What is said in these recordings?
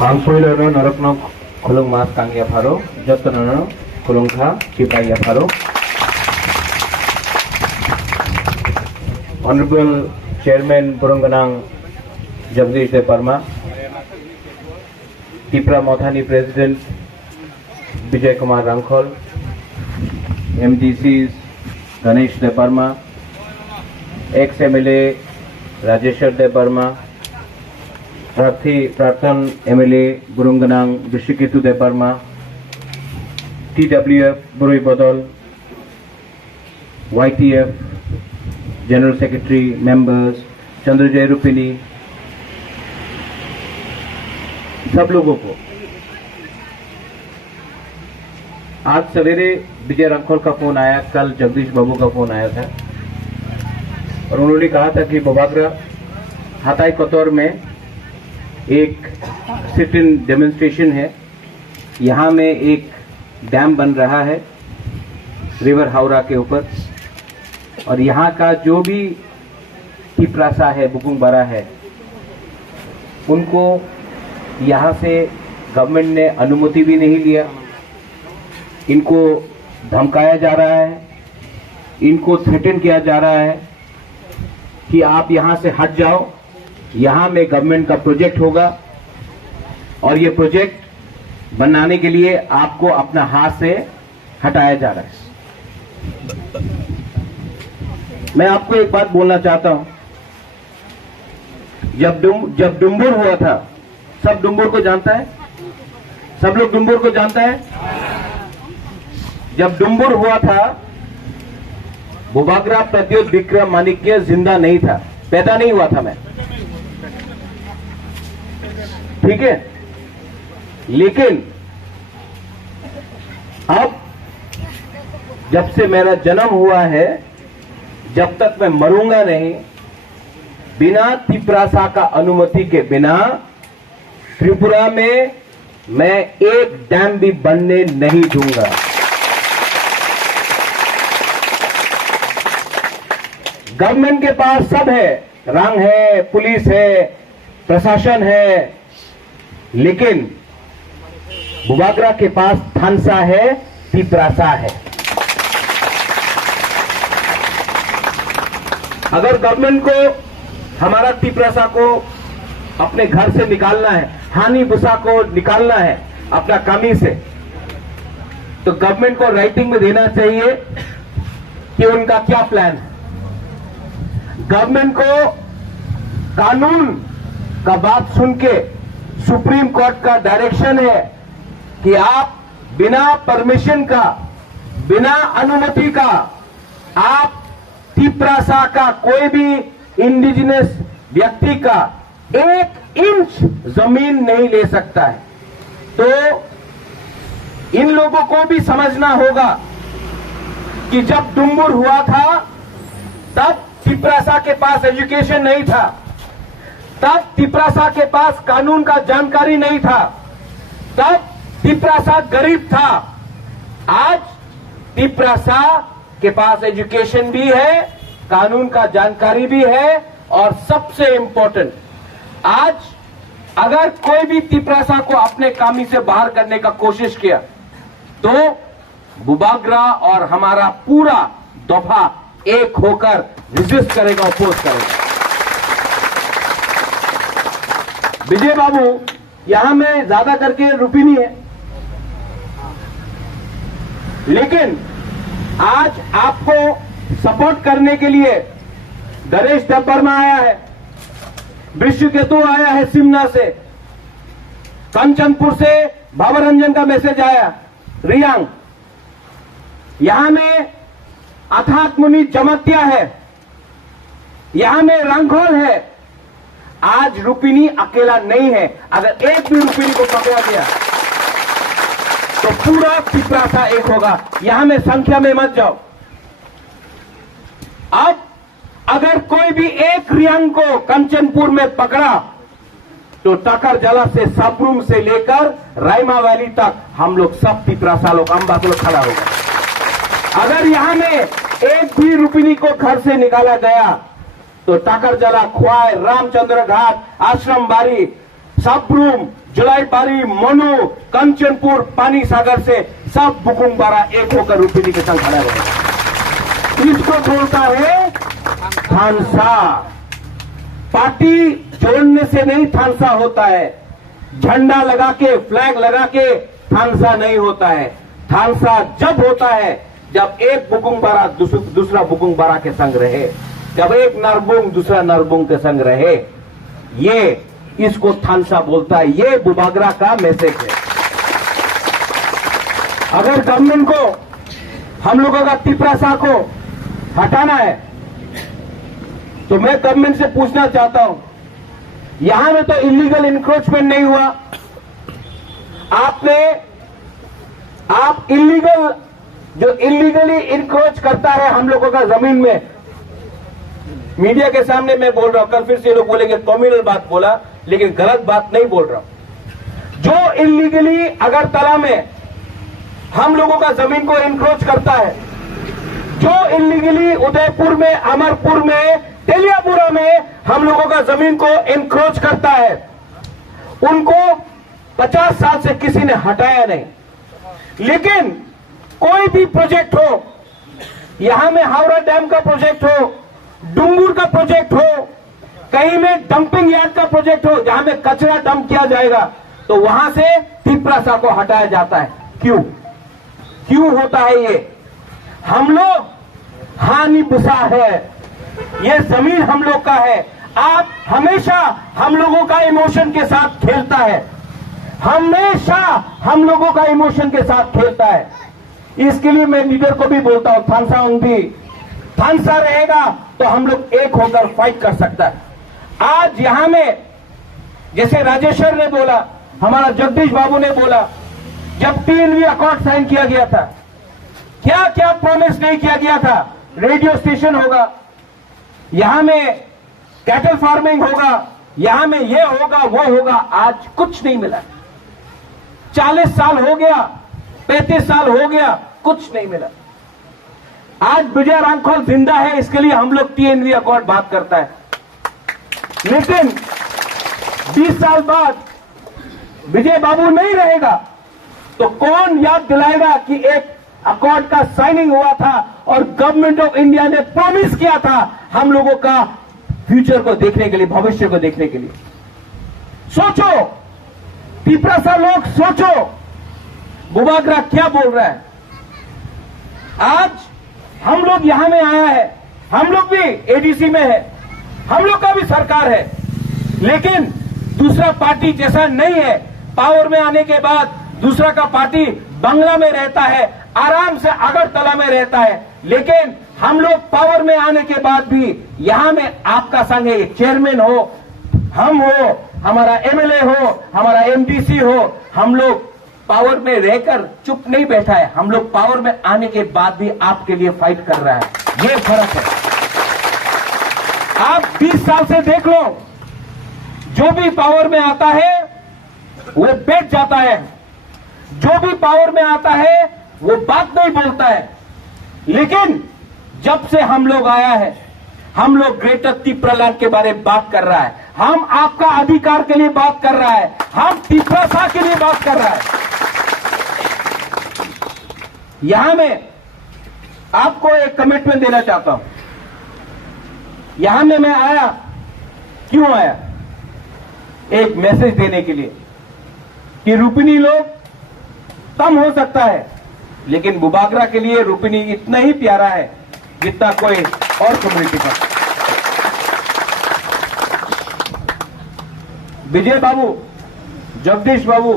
Ang puilo norok no kulung mas kang ya pharo jotono no kulung kha kipai ya pharo. Honorable Chairman Burunganang Jagdish Deparma, Tipra Mothani President Vijay Kumar Rangkhol, MDCs Ganesh Deparma, ex-MLA Rajeshwar Deparma, Prarthan MLA Burunganang Vishiketu Deparma, TWF Burui Bodol, YTF General Secretary members, Chandrajay रूपिनी, सब लोगों को आज सवेरे विजय रंखोल का phone आया, कल जगदीश बाबू का phone आया था और उन्होंने कहा था कि बोबागरा हाताई कोतौर में एक सिट इन डेमोन्स्ट्रेशन है, यहाँ में एक डैम बन रहा है रिवर हावड़ा के ऊपर और यहाँ का जो भी तिप्रासा है, बुकुंग बरा है, उनको यहाँ से गवर्नमेंट ने अनुमति भी नहीं लिया। इनको धमकाया जा रहा है, इनको थ्रेटन किया जा रहा है कि आप यहाँ से हट जाओ, यहाँ में गवर्नमेंट का प्रोजेक्ट होगा और ये प्रोजेक्ट बनाने के लिए आपको अपना हाथ से हटाया जा रहा है। मैं आपको एक बात बोलना चाहता हूं, जब डुम्बुर हुआ था, सब डुम्बुर को जानता है, सब लोग डुम्बुर को जानता है। जब डुम्बुर हुआ था, बोबागरा प्रद्योत विक्रमादित्य जिंदा नहीं था, पैदा नहीं हुआ था मैं, ठीक है। लेकिन अब जब से मेरा जन्म हुआ है, जब तक मैं मरूंगा नहीं, बिना तिप्रासा का अनुमति के बिना त्रिपुरा में मैं एक डैम भी बनने नहीं दूंगा। गवर्नमेंट के पास सब है, रंग है, पुलिस है, प्रशासन है, लेकिन बोबागरा के पास थानसा है, तिप्रासा है। अगर गवर्नमेंट को हमारा तिप्रासा को अपने घर से निकालना है, हानि बुसा को निकालना है अपना कमी से, तो गवर्नमेंट को राइटिंग में देना चाहिए कि उनका क्या प्लान है। गवर्नमेंट को कानून का बात सुन के सुप्रीम कोर्ट का डायरेक्शन है कि आप बिना परमिशन का, बिना अनुमति का, आप तिप्रासा का कोई भी इंडिजिनस व्यक्ति का 1 इंच जमीन नहीं ले सकता है। तो इन लोगों को भी समझना होगा कि जब डुम्बुर हुआ था, तब तिप्रासा के पास एजुकेशन नहीं था, तब तिप्रासा के पास कानून का जानकारी नहीं था, तब तिप्रासा गरीब था। आज तिप्रासा के पास एजुकेशन भी है, कानून का जानकारी भी है और सबसे इंपॉर्टेंट, आज अगर कोई भी तिप्रासा को अपने कामी से बाहर करने का कोशिश किया तो बोबागरा और हमारा पूरा दफा एक होकर रिजिस्ट करेगा, अपोज करेगा। विजय बाबू यहां में ज्यादा करके रूपिनी है, लेकिन आज आपको सपोर्ट करने के लिए गणेश देवबर्मा आया है, विश्वकेतु आया है सिमना से, कंचनपुर से भावरंजन का मैसेज आया, रियांग, यहां में अथात मुनि जमत्या है, यहां में रंखोल है। आज रूपिनी अकेला नहीं है, अगर एक भी रूपिनी को पकड़ा गया तो पूरा तिप्रासा एक होगा। यहां में संख्या में मत जाओ। अब अगर कोई भी एक रियांग को कंचनपुर में पकड़ा तो टाकर जला से सबरूम से लेकर रायमा वैली तक हम लोग सब तिप्रासा लोग अम्बा लोग खड़ा होगा। अगर यहां में एक भी रूपिनी को घर से निकाला गया तो टाकर जला, ख्वाय, रामचंद्र घाट, आश्रम बारी, सबरूम, जुलाईबारी, मनु, कंचनपुर, पानी सागर से सब बुकुंग बारा एक होकर रुपिनी के संग खड़ा रहेगा। इसको बोलता है थानसा। पार्टी जोड़ने से नहीं थानसा होता है, झंडा लगा के, फ्लैग लगा के थानसा नहीं होता है। थानसा जब होता है जब एक बुकुंग बारा दूसरा बुकुंग बारा के संग रहे, जब एक नरबुंग दूसरा नरबुंग के संग रहे, ये इसको थानसा बोलता है। ये बुबागरा का मैसेज है। अगर गवर्नमेंट को हम लोगों का तिपरासा को हटाना है तो मैं गवर्नमेंट से पूछना चाहता हूं, यहां में तो इलीगल इंक्रोचमेंट नहीं हुआ। आप इलीगल, जो इलीगली इंक्रोच करता है हम लोगों का जमीन में, मीडिया के सामने मैं बोल रहा हूं, कल फिर से लोग बोलेंगे कम्युनल बात बोला, लेकिन गलत बात नहीं बोल रहा हूं। जो इलीगली अगरतला में हम लोगों का जमीन को इंक्रोच करता है, जो इलीगली उदयपुर में, अमरपुर में, तेलियापुरा में हम लोगों का जमीन को इंक्रोच करता है, उनको 50 साल से किसी ने हटाया नहीं। लेकिन कोई भी प्रोजेक्ट हो, यहां में हावड़ा डैम का प्रोजेक्ट हो, डुंगुर का प्रोजेक्ट हो, कहीं में डंपिंग यार्ड का प्रोजेक्ट हो जहां में कचरा डंप किया जाएगा, तो वहां से तिपरासा को हटाया जाता है। क्यों होता है ये? हम लोग हानि बुसा है, ये जमीन हम लोग का है। आप हमेशा हम लोगों का इमोशन के साथ खेलता है, हमेशा हम लोगों का इमोशन के साथ खेलता है। इसके लिए मैं लीडर को भी बोलता हूं, थानसा उंगी, थानसा रहेगा तो हम लोग एक होकर फाइट कर सकता है। आज यहां में जैसे राजेश्वर ने बोला, हमारा जगदीश बाबू ने बोला, जब TNV अकॉर्ड साइन किया गया था, क्या क्या प्रॉमिस नहीं किया गया था? रेडियो स्टेशन होगा, यहां में कैटल फार्मिंग होगा, यहां में ये होगा वो होगा, आज कुछ नहीं मिला। 40 साल हो गया, 35 साल हो गया, कुछ नहीं मिला। आज विजय रामखोल जिंदा है, इसके लिए हम लोग TNV अकॉर्ड बात करता है। लेकिन 20 साल बाद विजय बाबू नहीं रहेगा तो कौन याद दिलाएगा कि एक अकॉर्ड का साइनिंग हुआ था और गवर्नमेंट ऑफ इंडिया ने प्रॉमिस किया था हम लोगों का फ्यूचर को देखने के लिए, भविष्य को देखने के लिए। सोचो तिपरासा लोग, सोचो बुबागरा क्या बोल रहा है। आज हम लोग यहां में आया है, हम लोग भी ADC में है, हम लोग का भी सरकार है, लेकिन दूसरा पार्टी जैसा नहीं है। पावर में आने के बाद दूसरा का पार्टी बंगला में रहता है, आराम से अगरतला में रहता है, लेकिन हम लोग पावर में आने के बाद भी यहां में आपका संग है, चेयरमैन हो, हम हो, हमारा MLA हो, हमारा MDC हो, हम लोग पावर में रहकर चुप नहीं बैठा है, हम लोग पावर में आने के बाद भी आपके लिए फाइट कर रहा है। ये फर्क है। आप 20 साल से देख लो, जो भी पावर में आता है वो बैठ जाता है, जो भी पावर में आता है वो बात नहीं बोलता है। लेकिन जब से हम लोग आया है, हम लोग ग्रेटर तिपरालैंड के बारे में बात कर रहा है, हम आपका अधिकार के लिए बात कर रहा है, हम तिपरासा के लिए बात कर रहा है। यहां में आपको एक कमिटमेंट देना चाहता हूं। यहां में मैं आया, क्यों आया? एक मैसेज देने के लिए कि रुपिनी लोग कम हो सकता है, लेकिन बुबागरा के लिए रुपिनी इतना ही प्यारा है जितना कोई और कम्युनिटी का। विजय बाबू, जगदीश बाबू,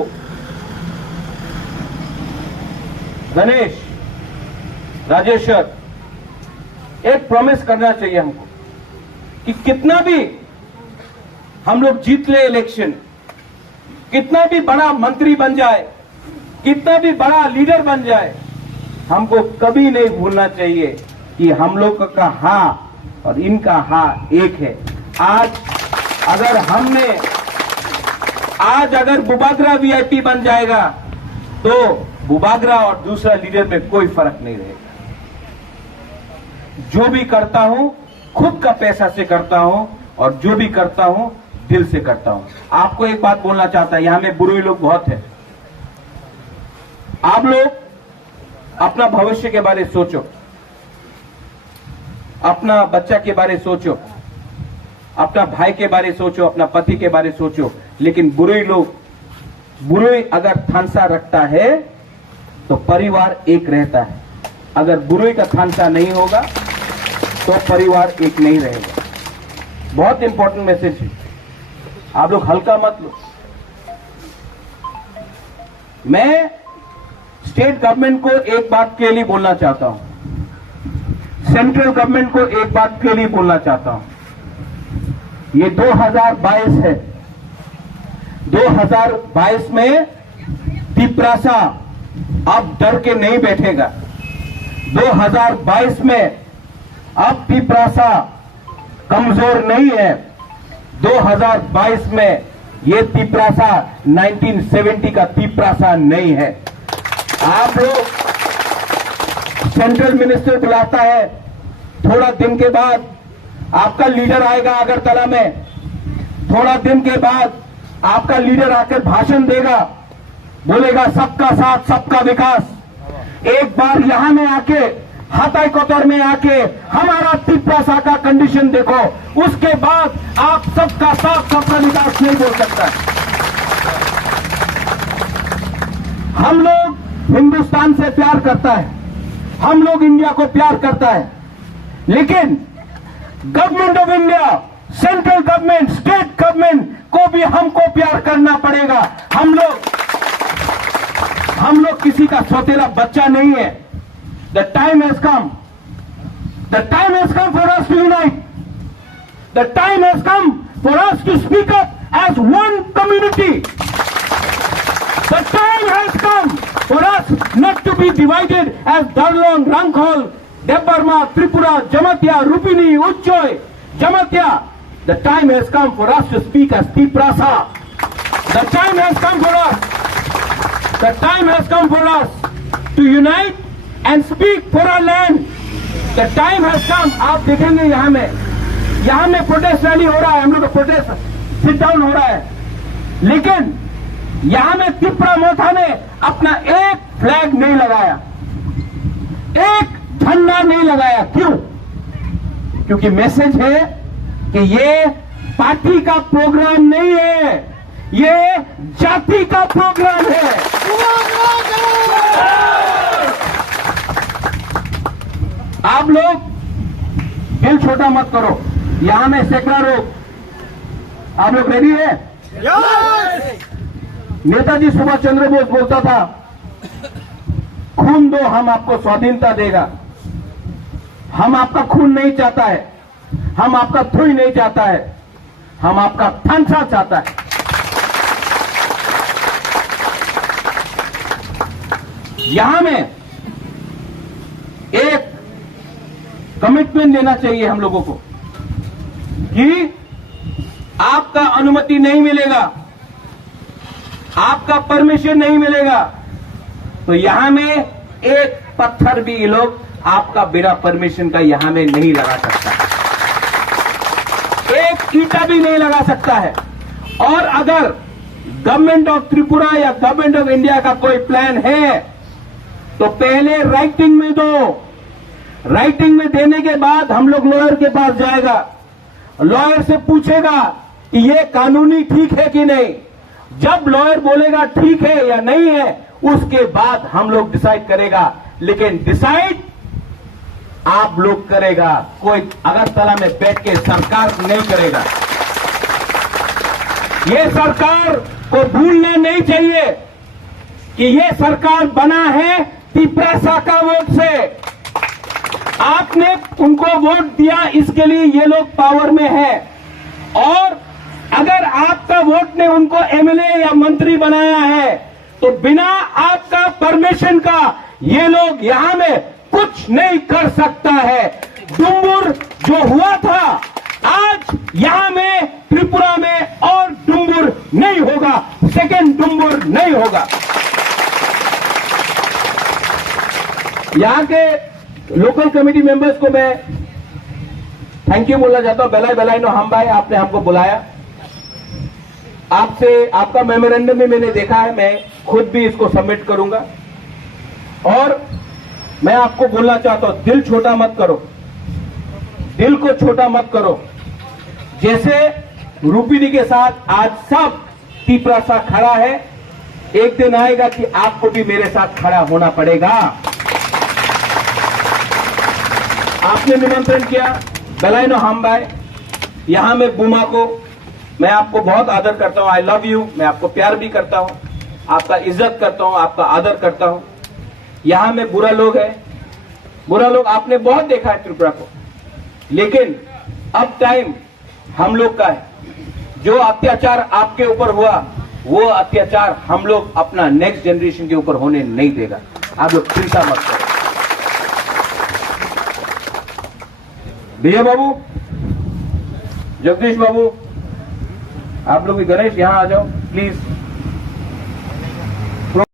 गणेश, राजेश्वर, एक प्रॉमिस करना चाहिए हमको कि कितना भी हम लोग जीत ले इलेक्शन, कितना भी बड़ा मंत्री बन जाए, कितना भी बड़ा लीडर बन जाए, हमको कभी नहीं भूलना चाहिए कि हम लोग का हाँ और इनका हाँ एक है। आज अगर बुबागरा VIP बन जाएगा तो बुबागरा और दूसरा लीडर में कोई फर्क नहीं रहेगा। जो भी करता हूं खुद का पैसा से करता हूं और जो भी करता हूं दिल से करता हूं। आपको एक बात बोलना चाहता है, यहां में बुरे लोग बहुत हैं। आप लोग अपना भविष्य के बारे में सोचो, अपना बच्चा के बारे में सोचो, अपना भाई के बारे में सोचो, अपना पति के बारे में सोचो। लेकिन बुरे अगर थानसा रखता है तो परिवार एक रहता है। अगर बुरे का थानसा नहीं होगा तो परिवार एक नहीं रहेगा। बहुत इंपॉर्टेंट मैसेज है, आप लोग हल्का मत लो। मैं स्टेट गवर्नमेंट को एक बात के लिए बोलना चाहता हूं, सेंट्रल गवर्नमेंट को एक बात के लिए बोलना चाहता हूं। ये 2022 है, 2022 में तिपरासा अब डर के नहीं बैठेगा। 2022 में अब तिपरासा कमजोर नहीं है। 2022 में ये तिपरासा 1970 का तिपरासा नहीं है। आप लोग सेंट्रल मिनिस्टर बुलाता है, थोड़ा दिन के बाद आपका लीडर आएगा अगरतला में, थोड़ा दिन के बाद आपका लीडर आकर भाषण देगा, बोलेगा सबका साथ सबका विकास। एक बार यहां में आके हाथाई कोतर में आके हमारा तिपरासा का कंडीशन देखो, उसके बाद आप सबका साथ सबका विकास नहीं बोल सकता। हम लोग हिंदुस्तान से प्यार करता है, हम लोग इंडिया को प्यार करता है, लेकिन government of India, central government, state government को भी हमको प्यार करना पड़ेगा। हम लोग किसी का सौतेला बच्चा नहीं है। The time has come. The time has come for us to unite. The time has come for us to speak up as one community. The time has come for us not to be divided as Darlong, Rangkhol, Debarma, Tripura, Jamatia, Rupini, Uchchoy, Jamatia. The time has come for us to speak as Tiprasa. The time has come for us. The time has come for us to unite and speak for our land. The time has come. आप देखेंगे यहां में protest rally हो रहा है, हम लोग का प्रोटेस्ट सिट डाउन हो रहा है, लेकिन यहां में तिपरा मोथा ने अपना एक फ्लैग नहीं लगाया, एक झंडा नहीं लगाया। क्यों? क्योंकि मैसेज है कि ये पार्टी का प्रोग्राम नहीं है, ये जाति का प्रोग्राम है। आप लोग दिल छोटा मत करो, यहां में सैकड़ा लोग, आप लोग रेडी है? नेताजी सुभाष चंद्र बोस बोलता था, खून दो हम आपको स्वाधीनता देगा। हम आपका खून नहीं चाहता है, हम आपका थुई नहीं चाहता है, हम आपका थानसा चाहता है। यहां में एक कमिटमेंट लेना चाहिए हम लोगों को कि आपका अनुमति नहीं मिलेगा, आपका परमिशन नहीं मिलेगा तो यहां में एक पत्थर भी ये लोग आपका बिना परमिशन का यहां में नहीं लगा सकता, एक ईंटा भी नहीं लगा सकता है। और अगर गवर्नमेंट ऑफ त्रिपुरा या गवर्नमेंट ऑफ इंडिया का कोई प्लान है तो पहले राइटिंग में दो, राइटिंग में देने के बाद हम लोग लॉयर के पास जाएगा, लॉयर से पूछेगा कि ये कानूनी ठीक है कि नहीं। जब लॉयर बोलेगा ठीक है या नहीं है, उसके बाद हम लोग डिसाइड करेगा। लेकिन डिसाइड आप लोग करेगा, कोई अगरतला में बैठ के सरकार नहीं करेगा। ये सरकार को भूलना नहीं चाहिए कि ये सरकार बना है तिपरासा का वोट से। आपने उनको वोट दिया, इसके लिए ये लोग पावर में है। और अगर आपका वोट ने उनको एमएलए या मंत्री बनाया है तो बिना आपका परमिशन का ये लोग यहां में कुछ नहीं कर सकता है। डुम्बुर जो हुआ था, आज यहां में त्रिपुरा में और डुम्बुर नहीं होगा, सेकेंड डुम्बुर नहीं होगा। यहां के लोकल कमेटी मेंबर्स को मैं थैंक यू बोलना चाहता हूं। बेलाई बेलाई नो हम भाई, आपने हमको बुलाया। आपसे आपका मेमोरेंडम में मैंने देखा है, मैं खुद भी इसको सबमिट करूंगा। और मैं आपको बोलना चाहता हूं, दिल छोटा मत करो, दिल को छोटा मत करो। जैसे रूपिनी के साथ आज सब तीपरासा खड़ा है, एक दिन आएगा कि आपको भी मेरे साथ खड़ा होना पड़ेगा। आपने निमंत्रण किया, बेलाइनो हम भाई, यहां मैं बुमा को, मैं आपको बहुत आदर करता हूं। आई लव यू, मैं आपको प्यार भी करता हूं, आपका इज्जत करता हूं, आपका आदर करता हूं। यहां में बुरा लोग है, बुरा लोग आपने बहुत देखा है त्रिपुरा को, लेकिन अब टाइम हम लोग का है। जो अत्याचार आपके ऊपर हुआ, वो अत्याचार हम लोग अपना नेक्स्ट जनरेशन के ऊपर होने नहीं देगा। आप लोग चिंता मत करो। भैया बाबू, जगदीश बाबू, आप लोग भी, गणेश यहां आ जाओ प्लीज।